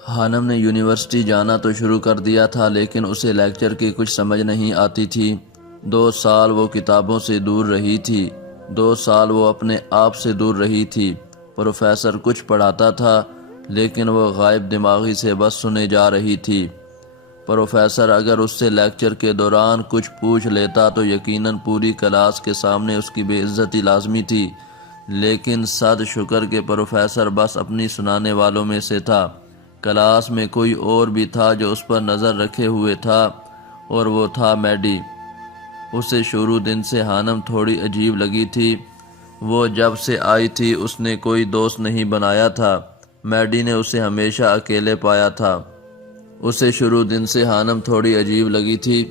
خانم نے یونیورسٹی جانا تو شروع کر دیا تھا، لیکن اسے لیکچر کی کچھ سمجھ نہیں آتی تھی۔ 2 سال وہ کتابوں سے دور رہی تھی، 2 سال وہ اپنے آپ سے دور رہی تھی۔ پروفیسر کچھ پڑھاتا تھا، لیکن وہ غائب دماغی سے بس سنے جا رہی تھی۔ پروفیسر اگر اس سے لیکچر کے دوران کچھ پوچھ لیتا تو یقیناً پوری کلاس کے سامنے اس کی بے عزتی لازمی تھی، لیکن صد شکر کہ پروفیسر بس اپنی سنانے والوں میں سے تھا۔ کلاس میں کوئی اور بھی تھا جو اس پر نظر رکھے ہوئے تھا، اور وہ تھا میڈی۔ اسے شروع دن سے خانم تھوڑی عجیب لگی تھی۔ وہ جب سے آئی تھی اس نے کوئی دوست نہیں بنایا تھا، میڈی نے اسے ہمیشہ اکیلے پایا تھا۔ اسے شروع دن سے خانم تھوڑی عجیب لگی تھی۔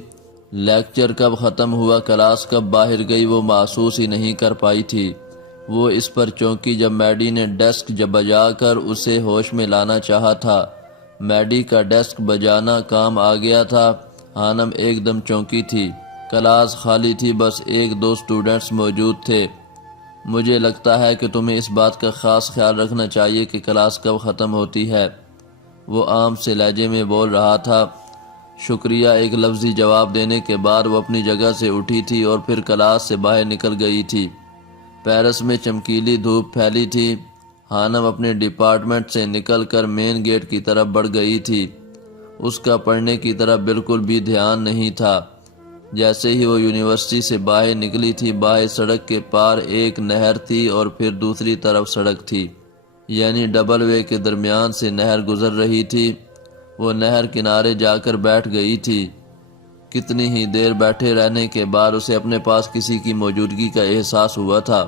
لیکچر کب ختم ہوا، کلاس کب باہر گئی، وہ محسوس ہی نہیں کر پائی تھی۔ وہ اس پر چونکی جب میڈی نے ڈیسک بجا کر اسے ہوش میں لانا چاہا تھا۔ میڈی کا ڈیسک بجانا کام آ گیا تھا۔ خانم ایک دم چونکی تھی۔ کلاس خالی تھی، بس 1-2 اسٹوڈنٹس موجود تھے۔ مجھے لگتا ہے کہ تمہیں اس بات کا خاص خیال رکھنا چاہیے کہ کلاس کب ختم ہوتی ہے، وہ عام سے لہجے میں بول رہا تھا۔ شکریہ، ایک لفظی جواب دینے کے بعد وہ اپنی جگہ سے اٹھی تھی اور پھر کلاس سے باہر نکل گئی تھی۔ پیرس میں چمکیلی دھوپ پھیلی تھی۔ خانم اپنے ڈپارٹمنٹ سے نکل کر مین گیٹ کی طرف بڑھ گئی تھی۔ اس کا پڑھنے کی طرف بالکل بھی دھیان نہیں تھا۔ جیسے ہی وہ یونیورسٹی سے باہر نکلی تھی، باہر سڑک کے پار ایک نہر تھی اور پھر دوسری طرف سڑک تھی، یعنی ڈبل وے کے درمیان سے نہر گزر رہی تھی۔ وہ نہر کنارے جا کر بیٹھ گئی تھی۔ کتنی ہی دیر بیٹھے رہنے کے بعد اسے اپنے پاس کسی کی موجودگی کا احساس ہوا تھا۔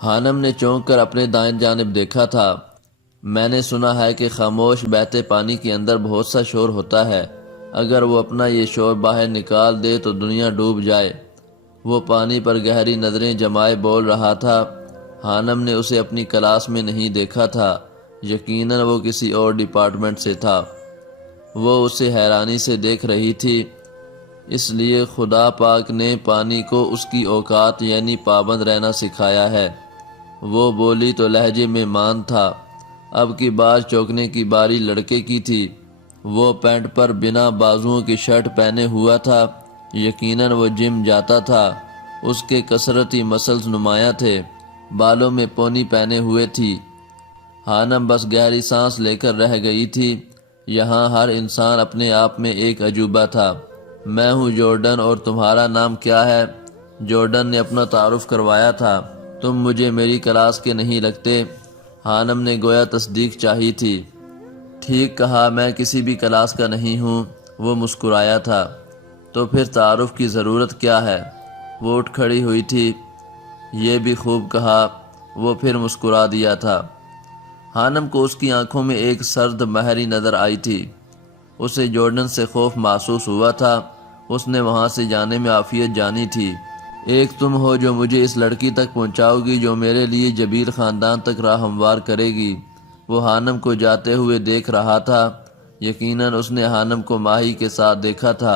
خانم نے چونک کر اپنے دائیں جانب دیکھا تھا۔ میں نے سنا ہے کہ خاموش بہتے پانی کے اندر بہت سا شور ہوتا ہے، اگر وہ اپنا یہ شور باہر نکال دے تو دنیا ڈوب جائے۔ وہ پانی پر گہری نظریں جمائے بول رہا تھا۔ خانم نے اسے اپنی کلاس میں نہیں دیکھا تھا، یقیناً وہ کسی اور ڈپارٹمنٹ سے تھا۔ وہ اسے حیرانی سے دیکھ رہی تھی۔ اس لیے خدا پاک نے پانی کو اس کی اوقات یعنی پابند رہنا سکھایا ہے، وہ بولی تو لہجے میں مان تھا۔ اب کی بار چوکنے کی باری لڑکے کی تھی۔ وہ پینٹ پر بنا بازوؤں کی شرٹ پہنے ہوا تھا، یقیناً وہ جم جاتا تھا۔ اس کے کثرتی مسلز نمایاں تھے، بالوں میں پونی پہنے ہوئے تھی۔ خانم بس گہری سانس لے کر رہ گئی تھی۔ یہاں ہر انسان اپنے آپ میں ایک عجوبہ تھا۔ میں ہوں جارڈن، اور تمہارا نام کیا ہے؟ جارڈن نے اپنا تعارف کروایا تھا۔ تم مجھے میری کلاس کے نہیں لگتے۔ خانم نے گویا تصدیق چاہی تھی۔ ٹھیک کہا، میں کسی بھی کلاس کا نہیں ہوں، وہ مسکرایا تھا۔ تو پھر تعارف کی ضرورت کیا ہے؟ وہ اٹھ کھڑی ہوئی تھی۔ یہ بھی خوب کہا، وہ پھر مسکرا دیا تھا۔ خانم کو اس کی آنکھوں میں ایک سرد مہری نظر آئی تھی۔ اسے جارڈن سے خوف محسوس ہوا تھا۔ اس نے وہاں سے جانے میں عافیت جانی تھی۔ ایک تم ہو جو مجھے اس لڑکی تک پہنچاؤ گی جو میرے لیے جبیل خاندان تک راہ ہموار کرے گی۔ وہ خانم کو جاتے ہوئے دیکھ رہا تھا۔ یقیناً اس نے خانم کو ماہی کے ساتھ دیکھا تھا،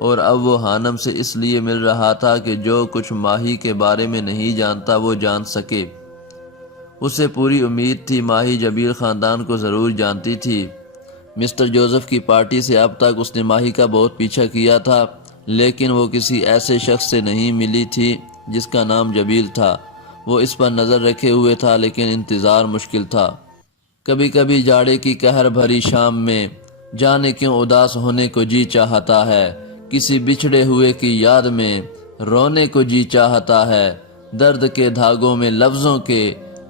اور اب وہ خانم سے اس لیے مل رہا تھا کہ جو کچھ ماہی کے بارے میں نہیں جانتا وہ جان سکے۔ اسے پوری امید تھی ماہی جبیل خاندان کو ضرور جانتی تھی۔ مسٹر جوزف کی پارٹی سے اب تک اس نے ماہی کا بہت پیچھا کیا تھا، لیکن وہ کسی ایسے شخص سے نہیں ملی تھی جس کا نام جبیل تھا۔ وہ اس پر نظر رکھے ہوئے تھا، لیکن انتظار مشکل تھا۔ کبھی کبھی جاڑے کی قہر بھری شام میں جانے کیوں اداس ہونے کو جی چاہتا ہے، کسی بچھڑے ہوئے کی یاد میں رونے کو جی چاہتا ہے، درد کے دھاگوں میں لفظوں کے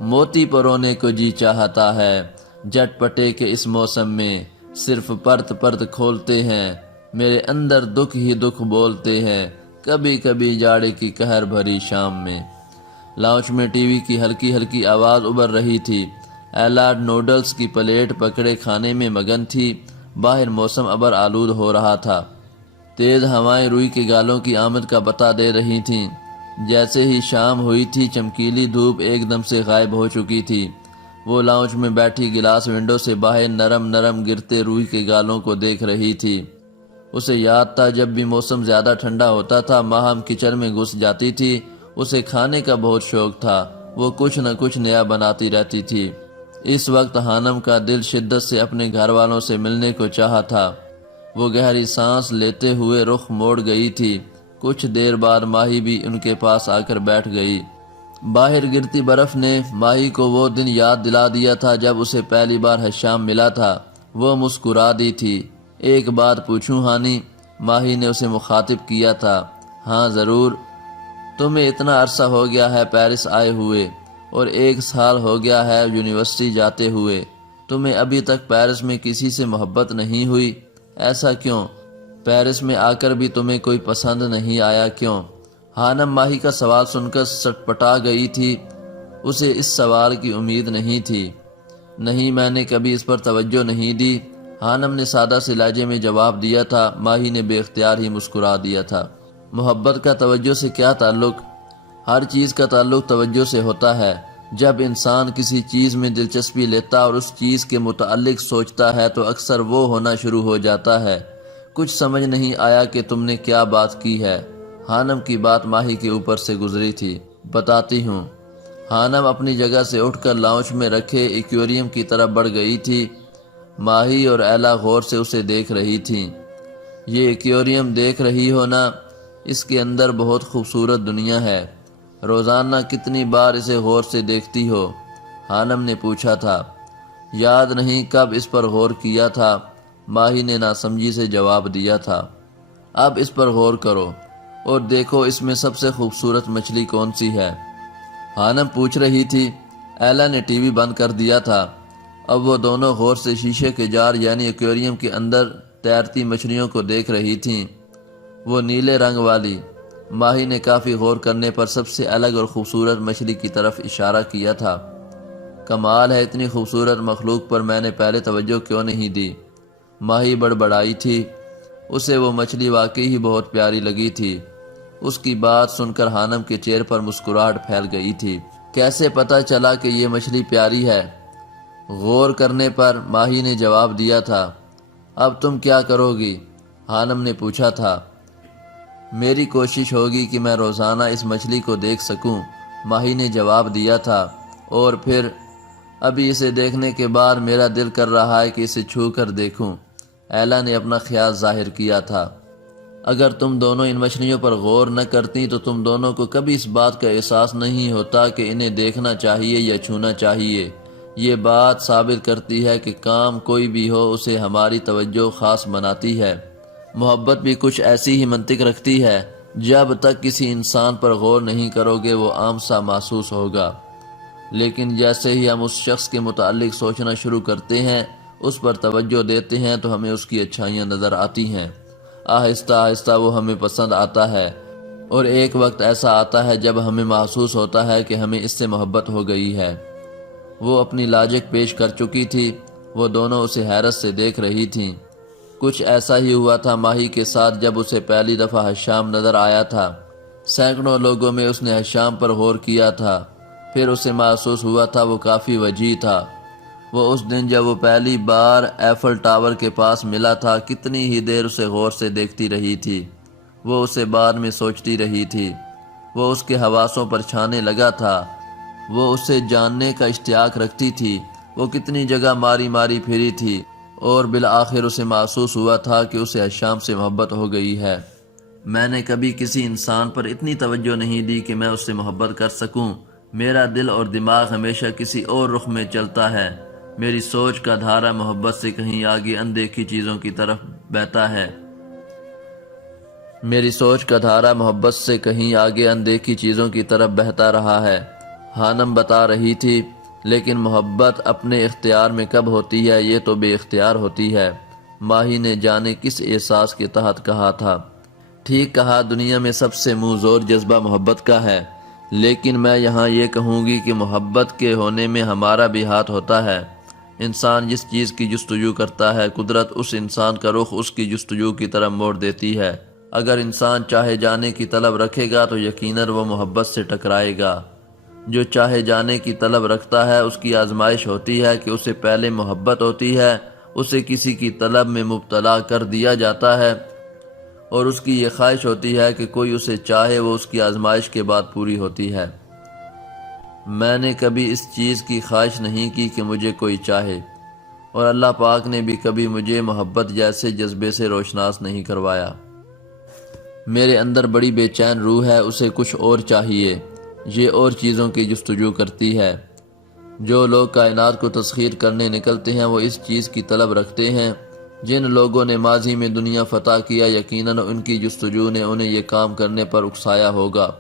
موتی پرونے کو جی چاہتا ہے۔ جٹ پٹے کے اس موسم میں صرف پرت پرت کھولتے ہیں، میرے اندر دکھ ہی دکھ بولتے ہیں، کبھی کبھی جاڑے کی قہر بھری شام میں۔ لاؤنج میں ٹی وی کی ہلکی ہلکی آواز ابھر رہی تھی۔ ایلارڈ نوڈلز کی پلیٹ پکڑے کھانے میں مگن تھی۔ باہر موسم ابر آلود ہو رہا تھا۔ تیز ہوائیں روئی کے گالوں کی آمد کا پتہ دے رہی تھیں۔ جیسے ہی شام ہوئی تھی چمکیلی دھوپ ایک دم سے غائب ہو چکی تھی۔ وہ لاؤنج میں بیٹھی گلاس ونڈو سے باہر نرم نرم گرتے روئی کے گالوں کو دیکھ رہی تھی۔ اسے یاد تھا جب بھی موسم زیادہ ٹھنڈا ہوتا تھا ماہم کچن میں گھس جاتی تھی۔ اسے کھانے کا بہت شوق تھا، وہ کچھ نہ کچھ نیا بناتی رہتی تھی۔ اس وقت خانم کا دل شدت سے اپنے گھر والوں سے ملنے کو چاہا تھا۔ وہ گہری سانس لیتے ہوئے رخ موڑ گئی تھی۔ کچھ دیر بعد ماہی بھی ان کے پاس آ کر بیٹھ گئی۔ باہر گرتی برف نے ماہی کو وہ دن یاد دلا دیا تھا جب اسے پہلی بار حشام ملا تھا۔ وہ مسکرا دی تھی۔ ایک بات پوچھوں ہانی؟ ماہی نے اسے مخاطب کیا تھا۔ ہاں ضرور۔ تمہیں اتنا عرصہ ہو گیا ہے پیرس آئے ہوئے اور 1 سال ہو گیا ہے یونیورسٹی جاتے ہوئے، تمہیں ابھی تک پیرس میں کسی سے محبت نہیں ہوئی؟ ایسا کیوں؟ پیرس میں آ کر بھی تمہیں کوئی پسند نہیں آیا کیوں؟ خانم ماہی کا سوال سن کر سٹپٹا گئی تھی۔ اسے اس سوال کی امید نہیں تھی۔ نہیں، میں نے کبھی اس پر توجہ نہیں دی، خانم نے سادہ سے لہجے میں جواب دیا تھا۔ ماہی نے بے اختیار ہی مسکرا دیا تھا۔ محبت کا توجہ سے کیا تعلق؟ ہر چیز کا تعلق توجہ سے ہوتا ہے۔ جب انسان کسی چیز میں دلچسپی لیتا اور اس چیز کے متعلق سوچتا ہے تو اکثر وہ ہونا شروع ہو جاتا ہے۔ کچھ سمجھ نہیں آیا کہ تم نے کیا بات کی ہے۔ خانم کی بات ماہی کے اوپر سے گزری تھی۔ بتاتی ہوں۔ خانم اپنی جگہ سے اٹھ کر لاؤنج میں رکھے ایکویریم کی طرف بڑھ گئی تھی۔ ماہی اور ایلا غور سے اسے دیکھ رہی تھیں۔ یہ ایکویریم دیکھ رہی ہو نا، اس کے اندر بہت خوبصورت دنیا ہے۔ روزانہ کتنی بار اسے غور سے دیکھتی ہو؟ خانم نے پوچھا تھا۔ یاد نہیں کب اس پر غور کیا تھا، ماہی نے ناسمجھی سے جواب دیا تھا۔ اب اس پر غور کرو اور دیکھو اس میں سب سے خوبصورت مچھلی کون سی ہے؟ خانم پوچھ رہی تھی۔ ایلا نے ٹی وی بند کر دیا تھا۔ اب وہ دونوں غور سے شیشے کے جار یعنی ایکویریم کے اندر تیرتی مچھلیوں کو دیکھ رہی تھیں۔ وہ نیلے رنگ والی، ماہی نے کافی غور کرنے پر سب سے الگ اور خوبصورت مچھلی کی طرف اشارہ کیا تھا۔ کمال ہے، اتنی خوبصورت مخلوق پر میں نے پہلے توجہ کیوں نہیں دی؟ ماہی بڑبڑائی تھی۔ اسے وہ مچھلی واقعی ہی بہت پیاری لگی تھی۔ اس کی بات سن کر خانم کے چہرے پر مسکراہٹ پھیل گئی تھی۔ کیسے پتہ چلا کہ یہ مچھلی پیاری ہے؟ غور کرنے پر، ماہی نے جواب دیا تھا۔ اب تم کیا کرو گی؟ خانم نے پوچھا تھا۔ میری کوشش ہوگی کہ میں روزانہ اس مچھلی کو دیکھ سکوں، ماہی نے جواب دیا تھا۔ اور پھر ابھی اسے دیکھنے کے بعد میرا دل کر رہا ہے کہ اسے چھو کر دیکھوں، ایلا نے اپنا خیال ظاہر کیا تھا۔ اگر تم دونوں ان مچھلیوں پر غور نہ کرتی تو تم دونوں کو کبھی اس بات کا احساس نہیں ہوتا کہ انہیں دیکھنا چاہیے یا چھونا چاہیے۔ یہ بات ثابت کرتی ہے کہ کام کوئی بھی ہو اسے ہماری توجہ خاص بناتی ہے۔ محبت بھی کچھ ایسی ہی منطق رکھتی ہے۔ جب تک کسی انسان پر غور نہیں کرو گے وہ عام سا محسوس ہوگا، لیکن جیسے ہی ہم اس شخص کے متعلق سوچنا شروع کرتے ہیں، اس پر توجہ دیتے ہیں تو ہمیں اس کی اچھائیاں نظر آتی ہیں۔ آہستہ آہستہ وہ ہمیں پسند آتا ہے اور ایک وقت ایسا آتا ہے جب ہمیں محسوس ہوتا ہے کہ ہمیں اس سے محبت ہو گئی ہے۔ وہ اپنی لاجک پیش کر چکی تھی۔ وہ دونوں اسے حیرت سے دیکھ رہی تھیں۔ کچھ ایسا ہی ہوا تھا ماہی کے ساتھ جب اسے پہلی دفعہ حشام نظر آیا تھا۔ سینکڑوں لوگوں میں اس نے حشام پر غور کیا تھا، پھر اسے محسوس ہوا تھا وہ کافی وجیح تھا۔ وہ اس دن جب وہ پہلی بار ایفل ٹاور کے پاس ملا تھا، کتنی ہی دیر اسے غور سے دیکھتی رہی تھی۔ وہ اسے بعد میں سوچتی رہی تھی۔ وہ اس کے حواسوں پر چھانے لگا تھا۔ وہ اسے جاننے کا اشتیاق رکھتی تھی۔ وہ کتنی جگہ ماری ماری پھری تھی اور بالآخر اسے محسوس ہوا تھا کہ اسے حشام سے محبت ہو گئی ہے۔ میں نے کبھی کسی انسان پر اتنی توجہ نہیں دی کہ میں اس سے محبت کر سکوں۔ میرا دل اور دماغ ہمیشہ کسی اور رخ میں چلتا ہے۔ میری سوچ کا دھارا محبت سے کہیں آگے اندیکھی چیزوں کی طرف بہتا ہے۔ میری سوچ کا دھارا محبت سے کہیں آگے اندیکھی چیزوں کی طرف بہتا رہا ہے، خانم بتا رہی تھی۔ لیکن محبت اپنے اختیار میں کب ہوتی ہے؟ یہ تو بے اختیار ہوتی ہے، ماہی نے جانے کس احساس کے تحت کہا تھا۔ ٹھیک کہا، دنیا میں سب سے منہ زور جذبہ محبت کا ہے، لیکن میں یہاں یہ کہوں گی کہ محبت کے ہونے میں ہمارا بھی ہاتھ ہوتا ہے۔ انسان جس چیز کی جستجو کرتا ہے، قدرت اس انسان کا رخ اس کی جستجو کی طرف موڑ دیتی ہے۔ اگر انسان چاہے جانے کی طلب رکھے گا تو یقیناً وہ محبت سے ٹکرائے گا۔ جو چاہے جانے کی طلب رکھتا ہے اس کی آزمائش ہوتی ہے کہ اسے پہلے محبت ہوتی ہے، اسے کسی کی طلب میں مبتلا کر دیا جاتا ہے اور اس کی یہ خواہش ہوتی ہے کہ کوئی اسے چاہے، وہ اس کی آزمائش کے بعد پوری ہوتی ہے۔ میں نے کبھی اس چیز کی خواہش نہیں کی کہ مجھے کوئی چاہے، اور اللہ پاک نے بھی کبھی مجھے محبت جیسے جذبے سے روشناس نہیں کروایا۔ میرے اندر بڑی بے چین روح ہے، اسے کچھ اور چاہیے، یہ اور چیزوں کی جستجو کرتی ہے۔ جو لوگ کائنات کو تسخیر کرنے نکلتے ہیں وہ اس چیز کی طلب رکھتے ہیں۔ جن لوگوں نے ماضی میں دنیا فتح کیا، یقیناً ان کی جستجو نے انہیں یہ کام کرنے پر اکسایا ہوگا،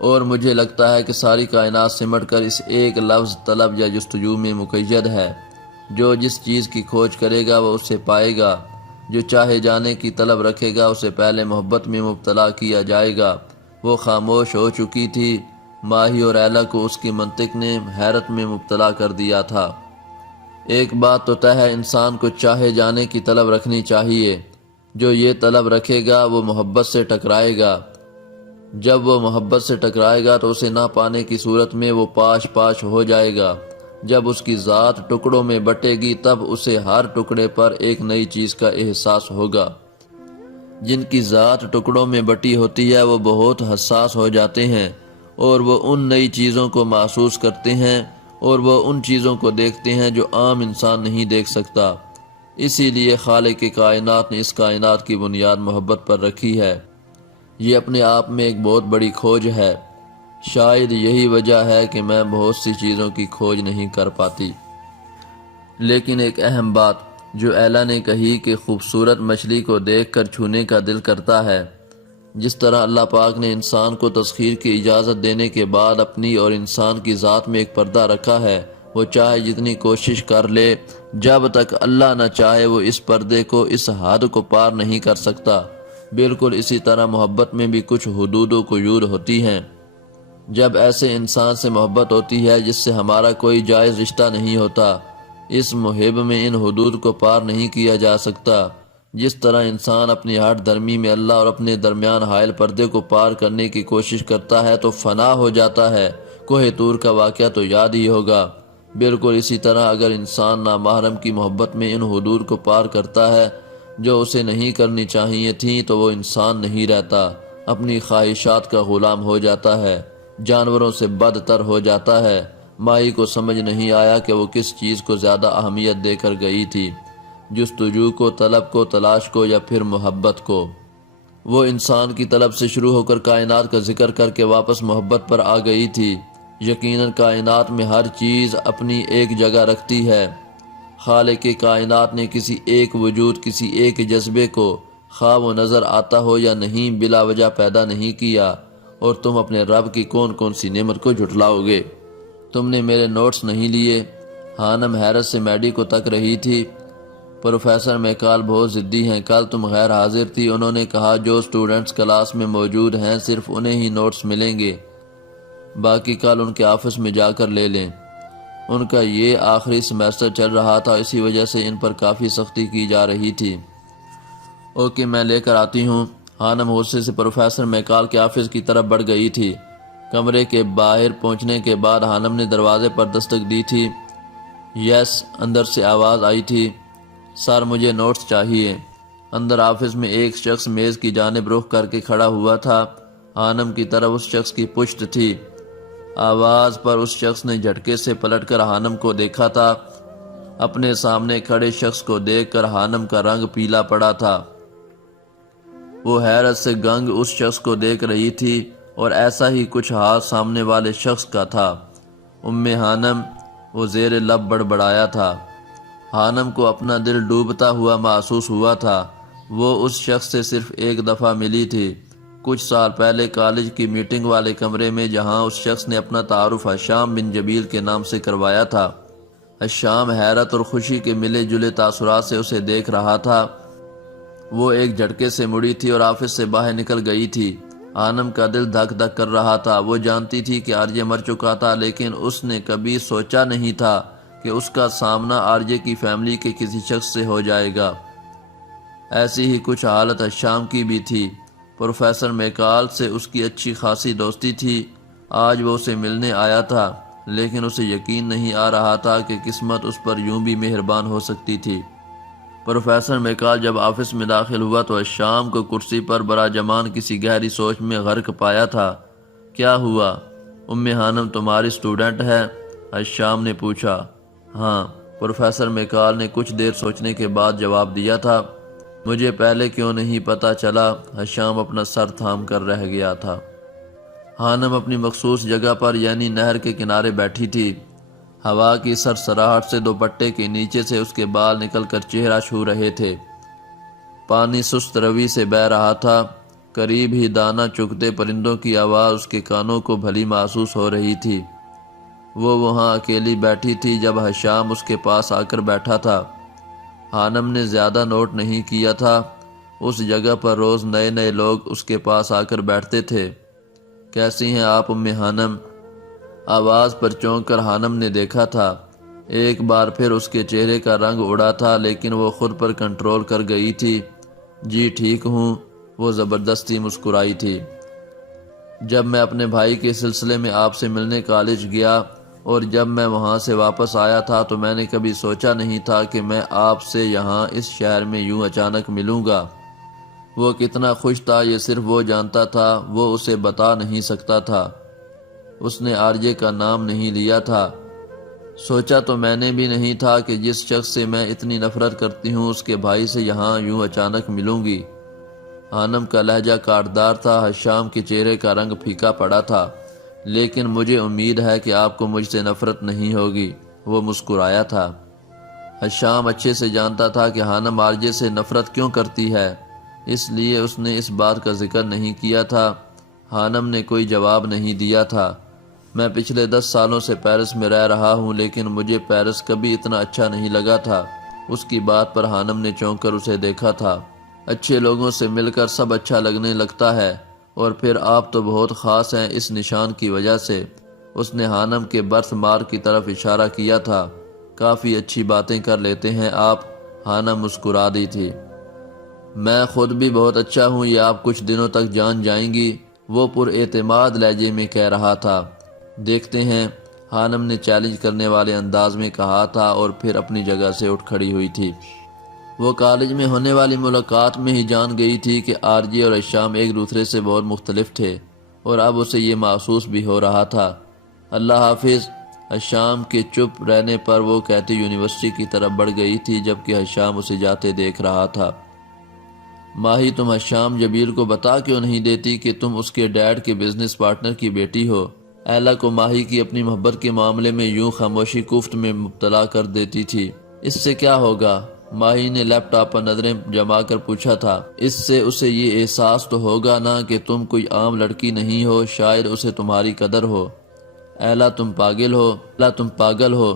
اور مجھے لگتا ہے کہ ساری کائنات سمٹ کر اس ایک لفظ طلب یا جستجو میں مقید ہے۔ جو جس چیز کی کھوج کرے گا وہ اسے پائے گا، جو چاہے جانے کی طلب رکھے گا اسے پہلے محبت میں مبتلا کیا جائے گا۔ وہ خاموش ہو چکی تھی، ماہی اور ایلا کو اس کی منطق نے حیرت میں مبتلا کر دیا تھا۔ ایک بات تو طے ہے، انسان کو چاہے جانے کی طلب رکھنی چاہیے۔ جو یہ طلب رکھے گا وہ محبت سے ٹکرائے گا۔ جب وہ محبت سے ٹکرائے گا تو اسے نہ پانے کی صورت میں وہ پاش پاش ہو جائے گا۔ جب اس کی ذات ٹکڑوں میں بٹے گی تب اسے ہر ٹکڑے پر ایک نئی چیز کا احساس ہوگا۔ جن کی ذات ٹکڑوں میں بٹی ہوتی ہے وہ بہت حساس ہو جاتے ہیں، اور وہ ان نئی چیزوں کو محسوس کرتے ہیں، اور وہ ان چیزوں کو دیکھتے ہیں جو عام انسان نہیں دیکھ سکتا۔ اسی لیے خالق کائنات نے اس کائنات کی بنیاد محبت پر رکھی ہے۔ یہ اپنے آپ میں ایک بہت بڑی کھوج ہے۔ شاید یہی وجہ ہے کہ میں بہت سی چیزوں کی کھوج نہیں کر پاتی۔ لیکن ایک اہم بات جو ایلا نے کہی کہ خوبصورت مچھلی کو دیکھ کر چھونے کا دل کرتا ہے، جس طرح اللہ پاک نے انسان کو تسخیر کی اجازت دینے کے بعد اپنی اور انسان کی ذات میں ایک پردہ رکھا ہے، وہ چاہے جتنی کوشش کر لے، جب تک اللہ نہ چاہے وہ اس پردے کو، اس حد کو پار نہیں کر سکتا۔ بالکل اسی طرح محبت میں بھی کچھ حدود و قیود ہوتی ہیں۔ جب ایسے انسان سے محبت ہوتی ہے جس سے ہمارا کوئی جائز رشتہ نہیں ہوتا، اس محب میں ان حدود کو پار نہیں کیا جا سکتا۔ جس طرح انسان اپنی ہٹ درمی میں اللہ اور اپنے درمیان حائل پردے کو پار کرنے کی کوشش کرتا ہے تو فنا ہو جاتا ہے۔ کوہ طور کا واقعہ تو یاد ہی ہوگا۔ بالکل اسی طرح اگر انسان نامحرم کی محبت میں ان حدود کو پار کرتا ہے جو اسے نہیں کرنی چاہیے تھیں تو وہ انسان نہیں رہتا، اپنی خواہشات کا غلام ہو جاتا ہے، جانوروں سے بدتر ہو جاتا ہے۔ مائی کو سمجھ نہیں آیا کہ وہ کس چیز کو زیادہ اہمیت دے کر گئی تھی، جستجو کو، طلب کو، تلاش کو، یا پھر محبت کو۔ وہ انسان کی طلب سے شروع ہو کر کائنات کا ذکر کر کے واپس محبت پر آ گئی تھی۔ یقیناً کائنات میں ہر چیز اپنی ایک جگہ رکھتی ہے۔ خالق کائنات نے کسی ایک وجود، کسی ایک جذبے کو، خواہ وہ نظر آتا ہو یا نہیں، بلا وجہ پیدا نہیں کیا، اور تم اپنے رب کی کون کون سی نعمت کو جھٹلاؤ گے؟ تم نے میرے نوٹس نہیں لیے؟ ہانم حیرت سے میڈی کو تک رہی تھی۔ پروفیسر میکال بہت ضدی ہیں، کل تم غیر حاضر تھی، انہوں نے کہا جو سٹوڈنٹس کلاس میں موجود ہیں صرف انہیں ہی نوٹس ملیں گے، باقی کل ان کے آفس میں جا کر لے لیں۔ ان کا یہ آخری سیمیسٹر چل رہا تھا، اسی وجہ سے ان پر کافی سختی کی جا رہی تھی۔ اوکے، میں لے کر آتی ہوں۔ ہانم غصے سے پروفیسر میکال کے آفس کی طرف بڑھ گئی تھی۔ کمرے کے باہر پہنچنے کے بعد ہانم نے دروازے پر دستک دی تھی۔ یس، اندر سے آواز آئی تھی۔ سر، مجھے نوٹس چاہیے۔ اندر آفس میں ایک شخص میز کی جانب رخ کر کے کھڑا ہوا تھا۔ ہانم کی طرف اس شخص کی پشت تھی۔ آواز پر اس شخص نے جھٹکے سے پلٹ کر ہانم کو دیکھا تھا۔ اپنے سامنے کھڑے شخص کو دیکھ کر ہانم کا رنگ پیلا پڑا تھا۔ وہ حیرت سے گنگ اس شخص کو دیکھ رہی تھی، اور ایسا ہی کچھ حال سامنے والے شخص کا تھا۔ ہانم، وہ زیر لب بڑبڑایا تھا۔ ہانم کو اپنا دل ڈوبتا ہوا محسوس ہوا تھا۔ وہ اس شخص سے صرف ایک دفعہ ملی تھی، کچھ سال پہلے کالج کی میٹنگ والے کمرے میں، جہاں اس شخص نے اپنا تعارف حشام بن جبیل کے نام سے کروایا تھا۔ حشام حیرت اور خوشی کے ملے جلے تاثرات سے اسے دیکھ رہا تھا۔ وہ ایک جھٹکے سے مڑی تھی اور آفس سے باہر نکل گئی تھی۔ ہانم کا دل دھک دھک کر رہا تھا۔ وہ جانتی تھی کہ آرجے مر چکا تھا، لیکن اس نے کبھی سوچا نہیں تھا کہ اس کا سامنا آرجے کی فیملی کے کسی شخص سے ہو جائے گا۔ ایسی ہی کچھ حالت حشام کی بھی تھی۔ پروفیسر میکال سے اس کی اچھی خاصی دوستی تھی۔ آج وہ اسے ملنے آیا تھا، لیکن اسے یقین نہیں آ رہا تھا کہ قسمت اس پر یوں بھی مہربان ہو سکتی تھی۔ پروفیسر میکال جب آفس میں داخل ہوا تو حشام کو کرسی پر براجمان کسی گہری سوچ میں غرق پایا تھا۔ کیا ہوا؟ ام ہانم تمہاری اسٹوڈنٹ ہے؟ ہشام نے پوچھا۔ ہاں، پروفیسر میکال نے کچھ دیر سوچنے کے بعد جواب دیا تھا۔ مجھے پہلے کیوں نہیں پتہ چلا؟ ہشام اپنا سر تھام کر رہ گیا تھا۔ ہانم اپنی مخصوص جگہ پر یعنی نہر کے کنارے بیٹھی تھی۔ ہوا کی سرسراہٹ سے دوپٹے کے نیچے سے اس کے بال نکل کر چہرہ چھو رہے تھے۔ پانی سست روی سے بہہ رہا تھا۔ قریب ہی دانہ چگتے پرندوں کی آواز اس کے کانوں کو بھلی محسوس ہو رہی تھی۔ وہ وہاں اکیلی بیٹھی تھی جب ہشام اس کے پاس آ کر بیٹھا تھا۔ ہانم نے زیادہ نوٹ نہیں کیا تھا، اس جگہ پر روز نئے نئے لوگ اس کے پاس آ کر بیٹھتے تھے۔ کیسی ہیں آپ ام ہانم؟ آواز پر چونک کر ہانم نے دیکھا تھا۔ ایک بار پھر اس کے چہرے کا رنگ اڑا تھا لیکن وہ خود پر کنٹرول کر گئی تھی۔ جی ٹھیک ہوں، وہ زبردستی مسکرائی تھی۔ جب میں اپنے بھائی کے سلسلے میں آپ سے ملنے کالج گیا اور جب میں وہاں سے واپس آیا تھا تو میں نے کبھی سوچا نہیں تھا کہ میں آپ سے یہاں اس شہر میں یوں اچانک ملوں گا۔ وہ کتنا خوش تھا یہ صرف وہ جانتا تھا، وہ اسے بتا نہیں سکتا تھا۔ اس نے آرجے کا نام نہیں لیا تھا۔ سوچا تو میں نے بھی نہیں تھا کہ جس شخص سے میں اتنی نفرت کرتی ہوں اس کے بھائی سے یہاں یوں اچانک ملوں گی۔ ہانم کا لہجہ کاٹدار تھا، ہشام کے چہرے کا رنگ پھیکا پڑا تھا۔ لیکن مجھے امید ہے کہ آپ کو مجھ سے نفرت نہیں ہوگی، وہ مسکرایا تھا۔ ہشام اچھے سے جانتا تھا کہ ہانم آرجے سے نفرت کیوں کرتی ہے، اس لیے اس نے اس بات کا ذکر نہیں کیا تھا۔ ہانم نے کوئی جواب نہیں دیا تھا۔ میں پچھلے 10 سالوں سے پیرس میں رہ رہا ہوں لیکن مجھے پیرس کبھی اتنا اچھا نہیں لگا تھا۔ اس کی بات پر ہانم نے چونک کر اسے دیکھا تھا۔ اچھے لوگوں سے مل کر سب اچھا لگنے لگتا ہے، اور پھر آپ تو بہت خاص ہیں اس نشان کی وجہ سے۔ اس نے ہانم کے برتھ مارک کی طرف اشارہ کیا تھا۔ کافی اچھی باتیں کر لیتے ہیں آپ، ہانم مسکرا دی تھی۔ میں خود بھی بہت اچھا ہوں، یہ آپ کچھ دنوں تک جان جائیں گی، وہ پر اعتماد لہجے میں کہہ رہا تھا۔ دیکھتے ہیں، ہانم نے چیلنج کرنے والے انداز میں کہا تھا اور پھر اپنی جگہ سے اٹھ کھڑی ہوئی تھی۔ وہ کالج میں ہونے والی ملاقات میں ہی جان گئی تھی کہ آرجے اور ہشام ایک دوسرے سے بہت مختلف تھے، اور اب اسے یہ محسوس بھی ہو رہا تھا۔ اللہ حافظ، ہشام کے چپ رہنے پر وہ کہتی یونیورسٹی کی طرف بڑھ گئی تھی جبکہ ہشام اسے جاتے دیکھ رہا تھا۔ ماہی، تم ہشام جبیل کو بتا کیوں نہیں دیتی کہ تم اس کے ڈیڈ کے بزنس پارٹنر کی بیٹی ہو؟ ایلا کو ماہی کی اپنی محبت کے معاملے میں یوں خاموشی کوفت میں مبتلا کر دیتی تھی۔ اس سے کیا ہوگا؟ ماہی نے لیپ ٹاپ پر نظریں جما کر پوچھا تھا۔ اس سے اسے یہ احساس تو ہوگا نا کہ تم کوئی عام لڑکی نہیں ہو، شاید اسے تمہاری قدر ہو۔ ایلا تم پاگل ہو۔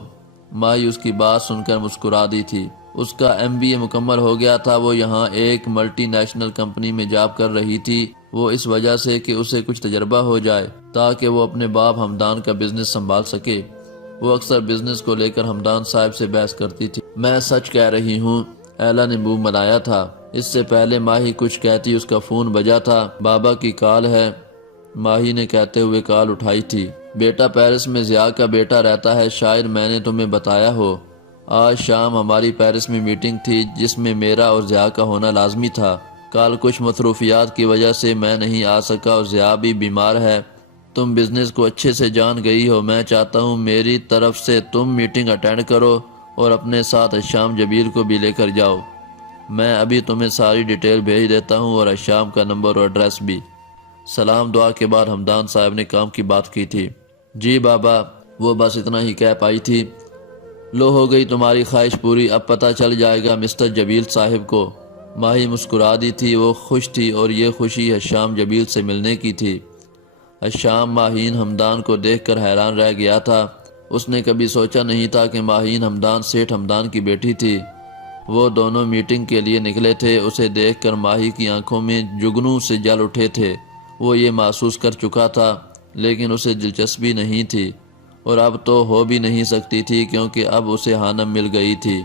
ماہی اس کی بات سن کر مسکرا دی تھی۔ اس کا MBA مکمل ہو گیا تھا، وہ یہاں ایک ملٹی نیشنل کمپنی میں جاب کر رہی تھی، وہ اس وجہ سے کہ اسے کچھ تجربہ ہو جائے تاکہ وہ اپنے باپ ہمدان کا بزنس سنبھال سکے۔ وہ اکثر بزنس کو لے کر ہمدان صاحب سے بحث کرتی تھی۔ میں سچ کہہ رہی ہوں، ایلا نے منہ بنایا تھا۔ اس سے پہلے ماہی کچھ کہتی اس کا فون بجا تھا۔ بابا کی کال ہے، ماہی نے کہتے ہوئے کال اٹھائی تھی۔ بیٹا پیرس میں ضیاء کا بیٹا رہتا ہے، شاید میں نے تمہیں بتایا ہو۔ آج شام ہماری پیرس میں میٹنگ تھی جس میں میرا اور ضیاء کا ہونا لازمی تھا۔ کل کچھ مصروفیات کی وجہ سے میں نہیں آ سکا اور ضیاء بھی بیمار ہے۔ تم بزنس کو اچھے سے جان گئی ہو، میں چاہتا ہوں میری طرف سے تم میٹنگ اٹینڈ کرو اور اپنے ساتھ ہشام جبیل کو بھی لے کر جاؤ۔ میں ابھی تمہیں ساری ڈیٹیل بھیج دیتا ہوں اور ہشام کا نمبر اور ایڈریس بھی۔ سلام دعا کے بعد ہمدان صاحب نے کام کی بات کی تھی۔ جی بابا، وہ بس اتنا ہی کہہ پائی تھی۔ لو ہو گئی تمہاری خواہش پوری، اب پتہ چل جائے گا مسٹر جبیل صاحب کو۔ ماہی مسکرا دی تھی، وہ خوش تھی اور یہ خوشی ہشام جبیل سے ملنے کی تھی۔ ہشام ماہین ہمدان کو دیکھ کر حیران رہ گیا تھا۔ اس نے کبھی سوچا نہیں تھا کہ ماہین ہمدان سیٹھ ہمدان کی بیٹی تھی۔ وہ دونوں میٹنگ کے لیے نکلے تھے، اسے دیکھ کر ماہی کی آنکھوں میں جگنوں سے جل اٹھے تھے۔ وہ یہ محسوس کر چکا تھا لیکن اسے دلچسپی نہیں تھی، اور اب تو ہو بھی نہیں سکتی تھی کیونکہ اب اسے ہانم مل گئی تھی۔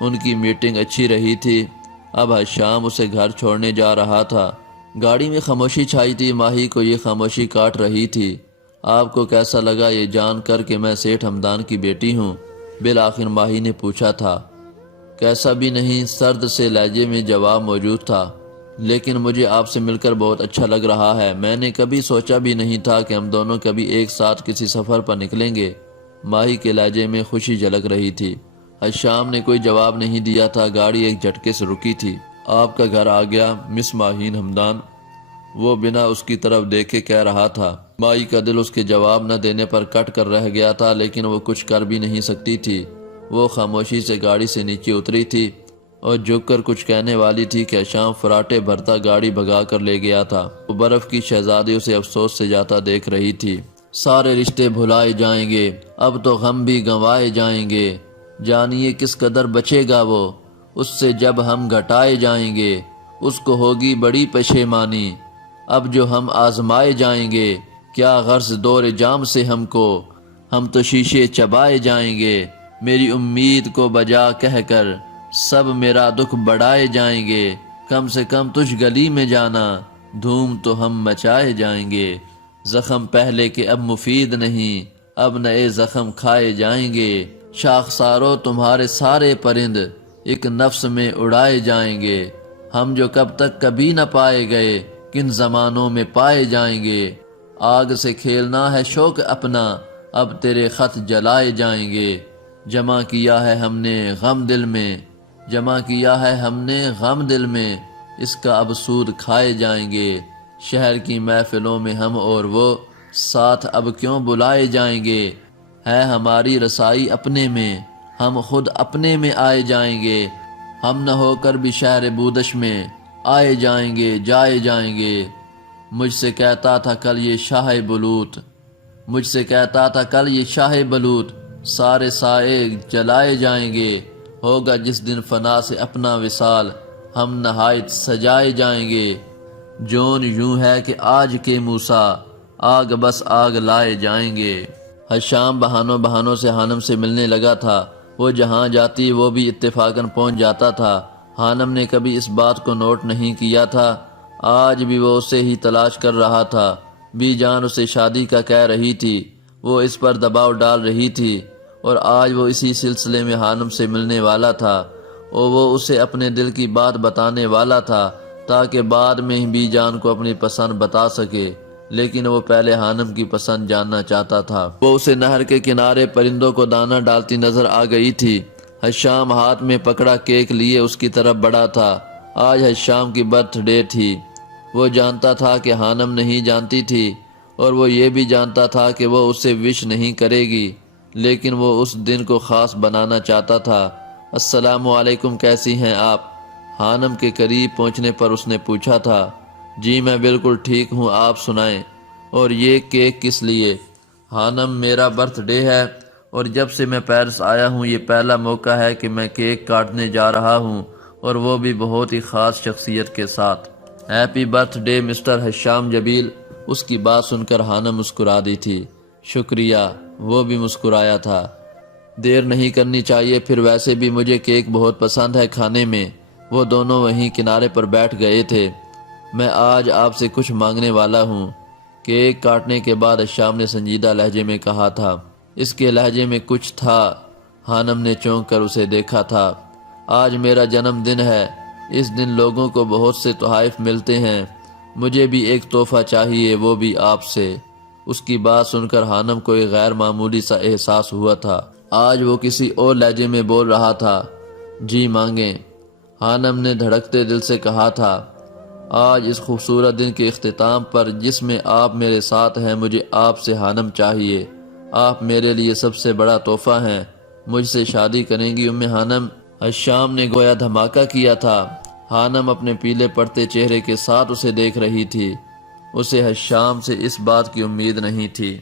ان کی میٹنگ اچھی رہی تھی۔ اب ہشام اسے گھر چھوڑنے جا رہا تھا۔ گاڑی میں خاموشی چھائی تھی، ماہی کو یہ خاموشی کاٹ رہی تھی۔ آپ کو کیسا لگا یہ جان کر کہ میں سیٹھ ہمدان کی بیٹی ہوں؟ بالآخر ماہی نے پوچھا تھا۔ کیسا بھی نہیں، سرد سے لہجے میں جواب موجود تھا۔ لیکن مجھے آپ سے مل کر بہت اچھا لگ رہا ہے۔ میں نے کبھی سوچا بھی نہیں تھا کہ ہم دونوں کبھی ایک ساتھ کسی سفر پر نکلیں گے۔ ماہی کے لہجے میں خوشی جھلک رہی تھی۔ حشام نے کوئی جواب نہیں دیا تھا۔ گاڑی ایک جھٹکے سے رکی تھی۔ آپ کا گھر آ گیا مس ماہین حمدان، وہ بنا اس کی طرف دیکھے کہہ رہا تھا۔ مائی کا دل اس کے جواب نہ دینے پر کٹ کر رہ گیا تھا، لیکن وہ کچھ کر بھی نہیں سکتی تھی۔ وہ خاموشی سے گاڑی سے نیچے اتری تھی اور جھک کر کچھ کہنے والی تھی کہ حشام فراٹے بھرتا گاڑی بھگا کر لے گیا تھا۔ وہ برف کی شہزادی اسے افسوس سے جاتا دیکھ رہی تھی۔ سارے رشتے بھلائے جائیں گے، اب تو غم بھی گنوائے جائیں گے، جانیے کس قدر بچے گا وہ اس سے جب ہم گھٹائے جائیں گے، اس کو ہوگی بڑی پشیمانی اب جو ہم آزمائے جائیں گے، کیا غرض دور جام سے ہم کو، ہم تو شیشے چبائے جائیں گے، میری امید کو بجا کہہ کر سب میرا دکھ بڑھائے جائیں گے، کم سے کم تجھ گلی میں جانا دھوم تو ہم مچائے جائیں گے، زخم پہلے کے اب مفید نہیں، اب نئے زخم کھائے جائیں گے، شاخساروں تمہارے سارے پرند ایک نفس میں اڑائے جائیں گے، ہم جو کب تک کبھی نہ پائے گئے کن زمانوں میں پائے جائیں گے، آگ سے کھیلنا ہے شوق اپنا اب تیرے خط جلائے جائیں گے، جمع کیا ہے ہم نے غم دل میں، جمع کیا ہے ہم نے غم دل میں، اس کا اب سود کھائے جائیں گے، شہر کی محفلوں میں ہم اور وہ ساتھ اب کیوں بلائے جائیں گے، ہے ہماری رسائی اپنے میں، ہم خود اپنے میں آئے جائیں گے، ہم نہ ہو کر بھی شہر بودش میں آئے جائیں گے جائے جائیں گے، مجھ سے کہتا تھا کل یہ شاہ بلوت، مجھ سے کہتا تھا کل یہ شاہ بلوت، سارے سائے جلائے جائیں گے، ہوگا جس دن فنا سے اپنا وصال ہم نہایت سجائے جائیں گے، جون یوں ہے کہ آج کے موسیٰ آگ بس آگ لائے جائیں گے۔ حشام بہانوں سے حانم سے ملنے لگا تھا۔ وہ جہاں جاتی وہ بھی اتفاقاً پہنچ جاتا تھا۔ حانم نے کبھی اس بات کو نوٹ نہیں کیا تھا، آج بھی وہ اسے ہی تلاش کر رہا تھا۔ بی جان اسے شادی کا کہہ رہی تھی، وہ اس پر دباؤ ڈال رہی تھی، اور آج وہ اسی سلسلے میں حانم سے ملنے والا تھا، اور وہ اسے اپنے دل کی بات بتانے والا تھا تاکہ بعد میں ہی بی جان کو اپنی پسند بتا سکے، لیکن وہ پہلے حانم کی پسند جاننا چاہتا تھا۔ وہ اسے نہر کے کنارے پرندوں کو دانہ ڈالتی نظر آ گئی تھی۔ حشام ہاتھ میں پکڑا کیک لیے اس کی طرف بڑھا تھا۔ آج حشام کی برتھ ڈے تھی۔ وہ جانتا تھا کہ حانم نہیں جانتی تھی، اور وہ یہ بھی جانتا تھا کہ وہ اسے وش نہیں کرے گی، لیکن وہ اس دن کو خاص بنانا چاہتا تھا۔ السلام علیکم، کیسی ہیں آپ؟ حانم کے قریب پہنچنے پر اس نے پوچھا تھا۔ جی میں بالکل ٹھیک ہوں، آپ سنائیں، اور یہ کیک کس لیے؟ حانم، میرا برتھ ڈے ہے، اور جب سے میں پیرس آیا ہوں یہ پہلا موقع ہے کہ میں کیک کاٹنے جا رہا ہوں، اور وہ بھی بہت ہی خاص شخصیت کے ساتھ۔ ہیپی برتھ ڈے مسٹر حشام جبیل۔ اس کی بات سن کر حانم مسکرا دی تھی۔ شکریہ، وہ بھی مسکرایا تھا۔ دیر نہیں کرنی چاہیے، پھر ویسے بھی مجھے کیک بہت پسند ہے کھانے میں۔ وہ دونوں وہیں کنارے پر بیٹھ گئے تھے۔ میں آج آپ سے کچھ مانگنے والا ہوں، کیک کاٹنے کے بعد حشام نے سنجیدہ لہجے میں کہا تھا۔ اس کے لہجے میں کچھ تھا۔ حانم نے چونک کر اسے دیکھا تھا۔ آج میرا جنم دن ہے، اس دن لوگوں کو بہت سے تحائف ملتے ہیں، مجھے بھی ایک تحفہ چاہیے، وہ بھی آپ سے۔ اس کی بات سن کر حانم کو ایک غیر معمولی سا احساس ہوا تھا۔ آج وہ کسی اور لہجے میں بول رہا تھا۔ جی مانگیں، حانم نے دھڑکتے دل سے کہا تھا۔ آج اس خوبصورت دن کے اختتام پر جس میں آپ میرے ساتھ ہیں، مجھے آپ سے حانم چاہیے، آپ میرے لیے سب سے بڑا تحفہ ہیں، مجھ سے شادی کریں گی حانم؟ حشام نے گویا دھماکہ کیا تھا۔ حانم اپنے پیلے پڑتے چہرے کے ساتھ اسے دیکھ رہی تھی۔ اسے حشام سے اس بات کی امید نہیں تھی۔